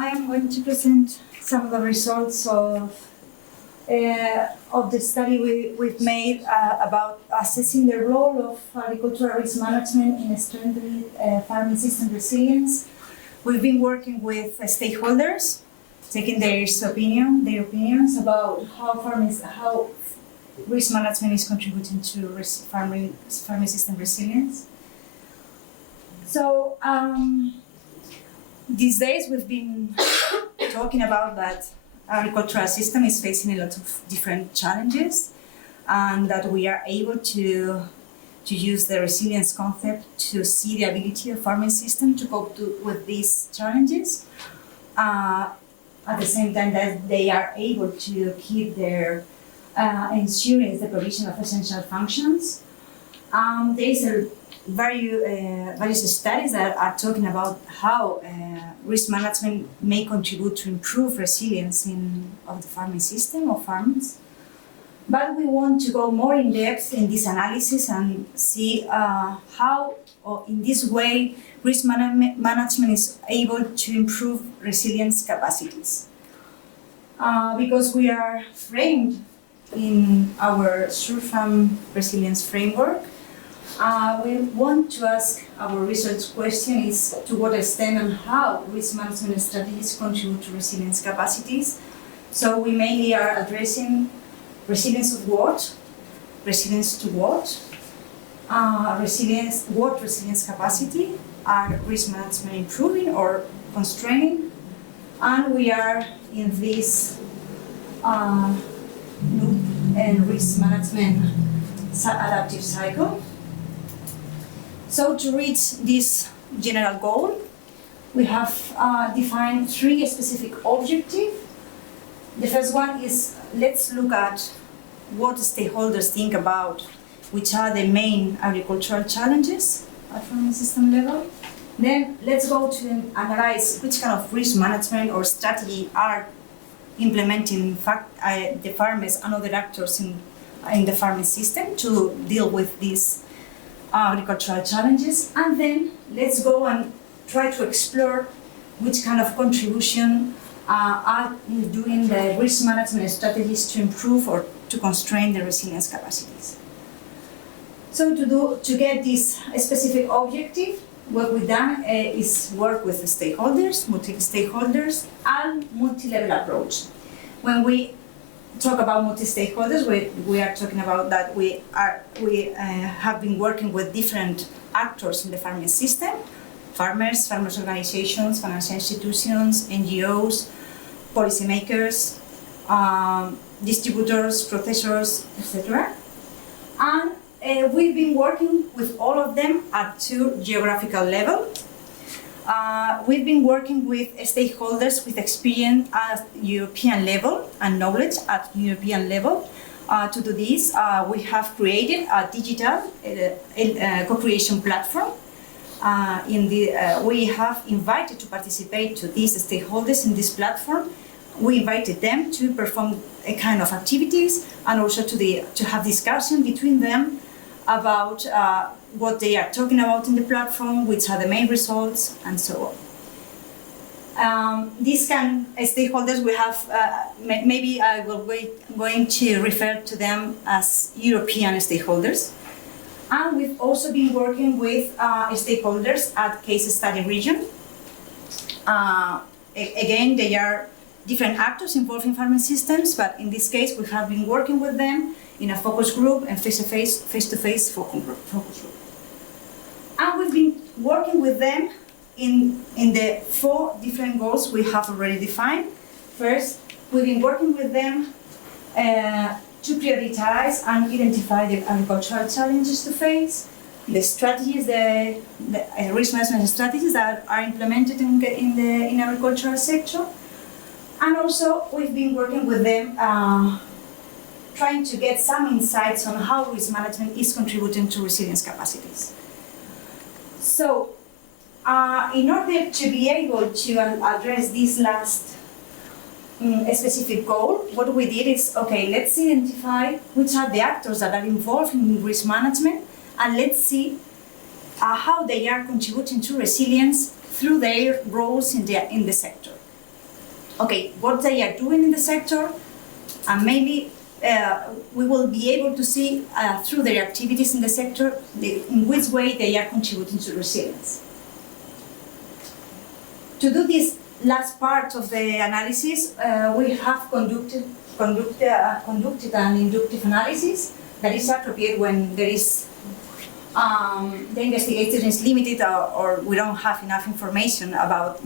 I am going to present some of the results of the study we've made about assessing the role of agricultural risk management in strengthening farming system resilience. We've been working with stakeholders, taking their opinions about how risk management is contributing to farming system resilience. So these days we've been talking about that agricultural system is facing a lot of different challenges, and that we are able to use the resilience concept to see the ability of farming system to cope with these challenges. At the same time that they are able to keep their ensuring the provision of essential functions. There is various studies that are talking about how risk management may contribute to improve resilience of the farming system of farms. But we want to go more in depth in this analysis and see how, or in this way, risk management is able to improve resilience capacities. Because we are framed in our Surefarm resilience framework, we want to ask our research question is to what extent and how risk management strategies contribute to resilience capacities. So we mainly are addressing resilience of what, resilience to what resilience capacity are risk management improving or constraining, and we are in this loop and risk management adaptive cycle. So to reach this general goal, we have defined 3 specific objectives. The first one is, let's look at what stakeholders think about which are the main agricultural challenges at farming system level. Then let's go to analyze which kind of risk management or strategy are implementing the farmers and other actors in the farming system to deal with these agricultural challenges. And then let's go and try to explore which kind of contribution are doing the risk management strategies to improve or to constrain the resilience capacities. So to get this specific objective, what we've done is work with the stakeholders, multi-stakeholders, and multi-level approach. When we talk about multi-stakeholders, we are talking about that we have been working with different actors in the farming system: farmers organizations, financial institutions, NGOs, policymakers, distributors, processors, etc. And we've been working with all of them at 2 geographical levels. We've been working with stakeholders with experience at European level and knowledge at European level. To do this, we have created a digital co-creation platform. We have invited to participate to these stakeholders in this platform. We invited them to perform a kind of activities and also to have discussion between them about what they are talking about in the platform, which are the main results, and so on. These kind of stakeholders we have, maybe I will going to refer to them as European stakeholders. And we've also been working with stakeholders at case study region. Again, they are different actors involved in farming systems, but in this case, we have been working with them in a focus group and face-to-face focus group. And we've been working with them in the 4 different goals we have already defined. First, we've been working with them to prioritize and identify the agricultural challenges to face, the strategies, the risk management strategies that are implemented in agricultural sector. And also, we've been working with them trying to get some insights on how risk management is contributing to resilience capacities. So, in order to be able to address this last specific goal, what we did is, okay, let's identify which are the actors that are involved in risk management, and let's see how they are contributing to resilience through their roles in the sector. okay, what they are doing in the sector, and maybe we will be able to see through their activities in the sector in which way they are contributing to resilience. To do this last part of the analysis, we have conducted an inductive analysis that is appropriate when there is the investigation is limited or we don't have enough information about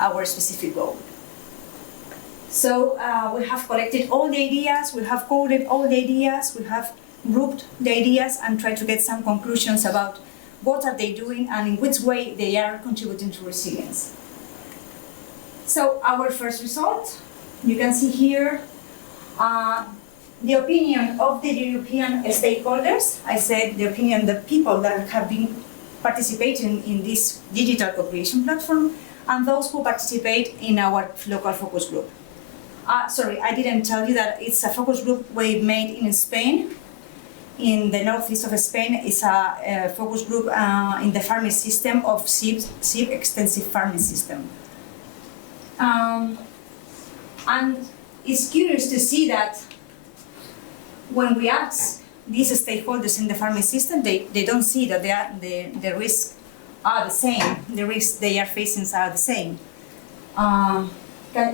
our specific goal. So we have collected all the ideas, we have coded all the ideas, we have grouped the ideas and tried to get some conclusions about what are they doing and in which way they are contributing to resilience. So our first result, you can see here the opinion of the European stakeholders. I said the opinion of the people that have been participating in this digital co-creation platform and those who participate in our local focus group. Sorry, I didn't tell you that it's a focus group we made in Spain. In the northeast of Spain, it's a focus group in the farming system of SIP extensive farming system. And it's curious to see that when we ask these stakeholders in the farming system, they don't see that the risks are the same. The risks they are facing are the same.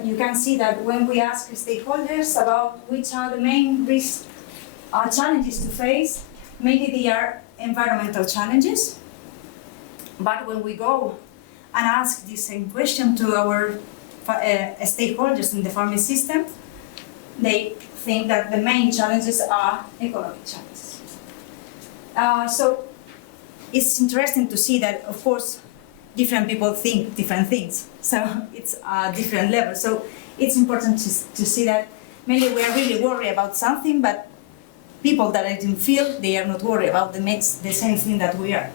You can see that when we ask stakeholders about which are the main risks challenges to face, maybe they are environmental challenges. But when we go and ask the same question to our stakeholders in the farming system, they think that the main challenges are economic challenges. So it's interesting to see that, of course, different people think different things. So it's a different level. So it's important to see that maybe we are really worried about something, but people that are in the field, they are not worried about the same thing that we are.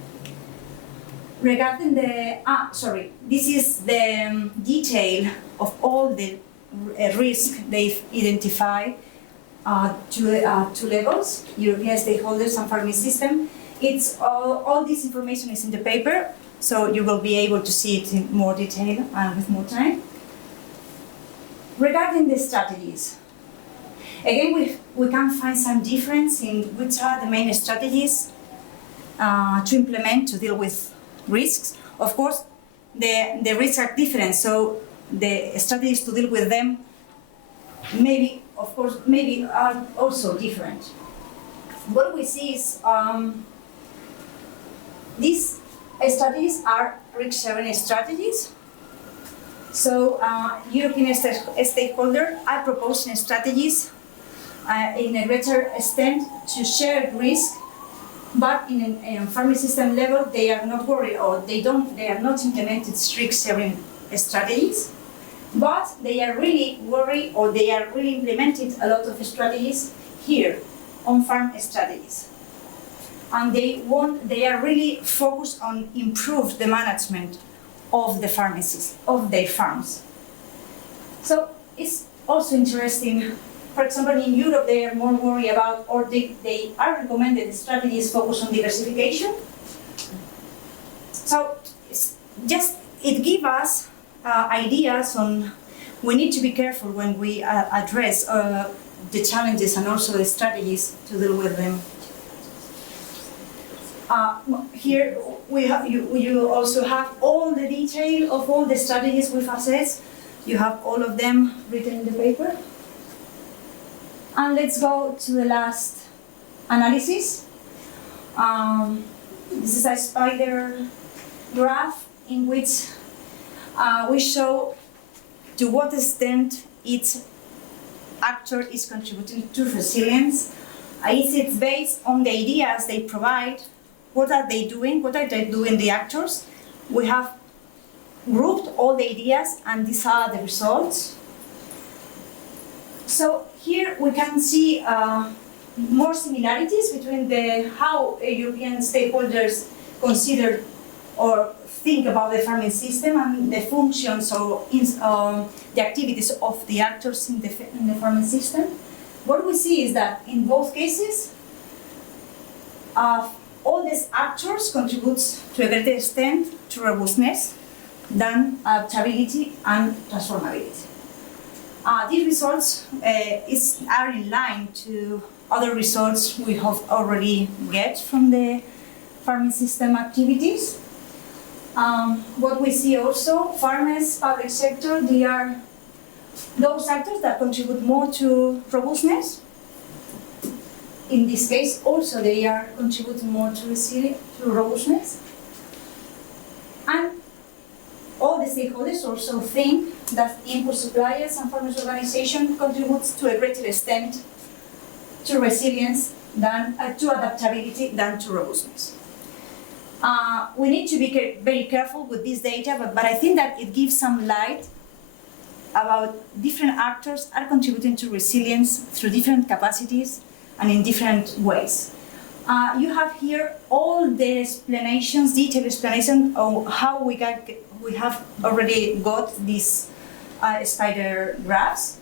Regarding this is the detail of all the risks they've identified two levels, European stakeholders and farming system. It's all this information is in the paper, so you will be able to see it in more detail and with more time. Regarding the strategies, again, we can find some difference in which are the main strategies to implement to deal with risks. Of course, the risks are different, so the strategies to deal with them maybe are also different. What we see is these strategies are risk-sharing strategies. So European stakeholders are proposing strategies in a greater extent to share risk, but in a farming system level, they are not worried or they are not implemented strict sharing strategies, but they are really worried or they are really implemented a lot of strategies here on farm strategies. And they are really focused on improve the management of the farming system, of their farms. So it's also interesting. For example, in Europe, they are more worried about, or they are recommended strategies focused on diversification. So it gives us ideas on we need to be careful when we address the challenges and also the strategies to deal with them. Here you also have all the detail of all the strategies we've assessed. You have all of them written in the paper. And let's go to the last analysis. This is a spider graph in which we show to what extent each actor is contributing to resilience. It's based on the ideas they provide. What are they doing? What are they doing, the actors? We have grouped all the ideas, and these are the results. So here we can see more similarities between how European stakeholders consider or think about the farming system and the functions or the activities of the actors in the farming system. What we see is that in both cases, all these actors contribute to a greater extent to robustness than adaptability and transformability. These results are in line to other results we have already get from the farming system activities. What we see also, farmers, public sector, they are those actors that contribute more to robustness. In this case, also they are contributing more to robustness. And all the stakeholders also think that input suppliers and farmers' organization contributes to a greater extent to resilience than to adaptability than to robustness. We need to be very careful with this data, but I think that it gives some light about different actors are contributing to resilience through different capacities and in different ways. You have here all the explanations, detailed explanation of how we have already got these spider graphs.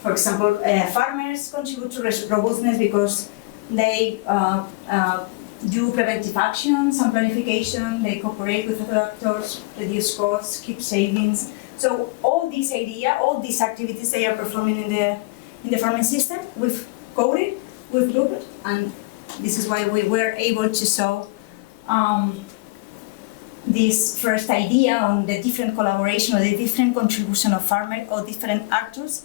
For example, farmers contribute to robustness because they do preventive actions and planification, they cooperate with other actors, reduce costs, keep savings. So all these ideas, all these activities they are performing in the farming system, we've coded, we've looked, and this is why we were able to show this first idea on the different collaboration or the different contribution of farmers or different actors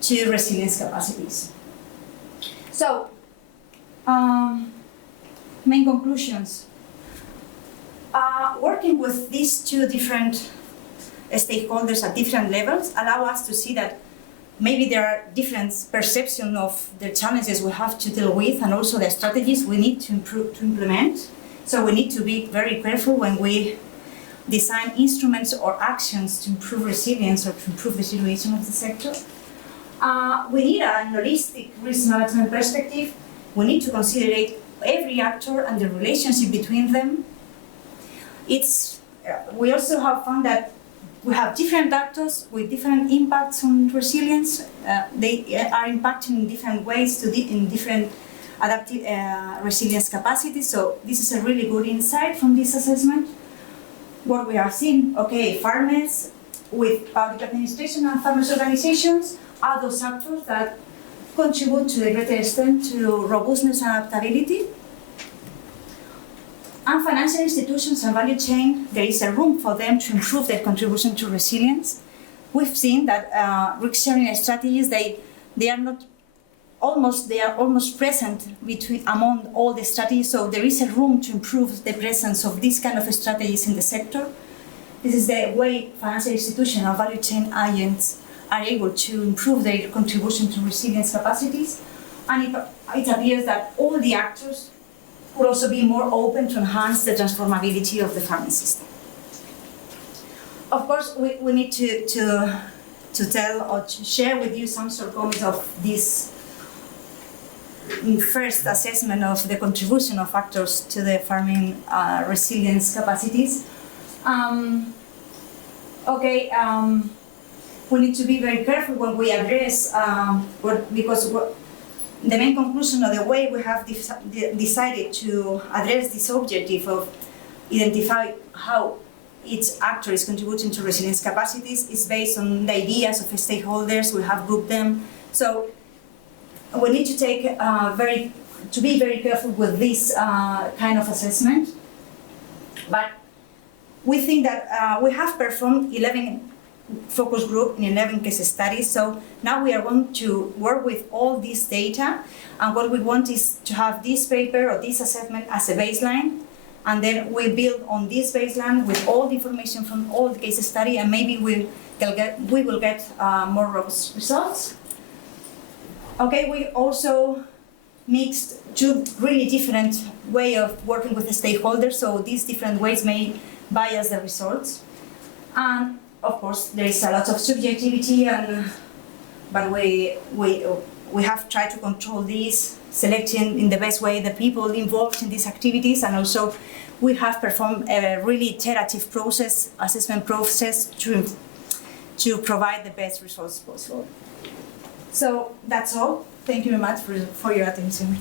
to resilience capacities. So, main conclusions. Working with these two different stakeholders at different levels allow us to see that maybe there are different perceptions of the challenges we have to deal with and also the strategies we need to implement. So we need to be very careful when we design instruments or actions to improve resilience or to improve the situation of the sector. We need a holistic risk management perspective. We need to consider every actor and the relationship between them. We also have found that we have different actors with different impacts on resilience. They are impacting in different ways in different adaptive resilience capacities. So this is a really good insight from this assessment. What we have seen, okay, farmers with public administration and farmers' organizations are those actors that contribute to a greater extent to robustness and adaptability. And financial institutions and value chain, there is a room for them to improve their contribution to resilience. We've seen that risk-sharing strategies, they are almost present among all the strategies, so there is a room to improve the presence of these kind of strategies in the sector. This is the way financial institutions and value chain agents are able to improve their contribution to resilience capacities. And it appears that all the actors would also be more open to enhance the transformability of the farming system. Of course, we need to tell or to share with you some shortcomings of this first assessment of the contribution of actors to the farming resilience capacities. We need to be very careful when we address, because the main conclusion of the way we have decided to address this objective of identify how each actor is contributing to resilience capacities is based on the ideas of stakeholders. We have grouped them. So we need to be very careful with this kind of assessment. But we think that we have performed 11 focus group in 11 case studies. So now we are going to work with all this data, and what we want is to have this paper or this assessment as a baseline, and then we build on this baseline with all the information from all the case study, and maybe we will get more robust results. Okay, we also mixed two really different way of working with the stakeholders, so these different ways may bias the results. And of course, there is a lot of subjectivity, but we have tried to control this, selecting in the best way the people involved in these activities, and also we have performed a really iterative process, assessment process, to provide the best results possible. So that's all. Thank you very much for your attention.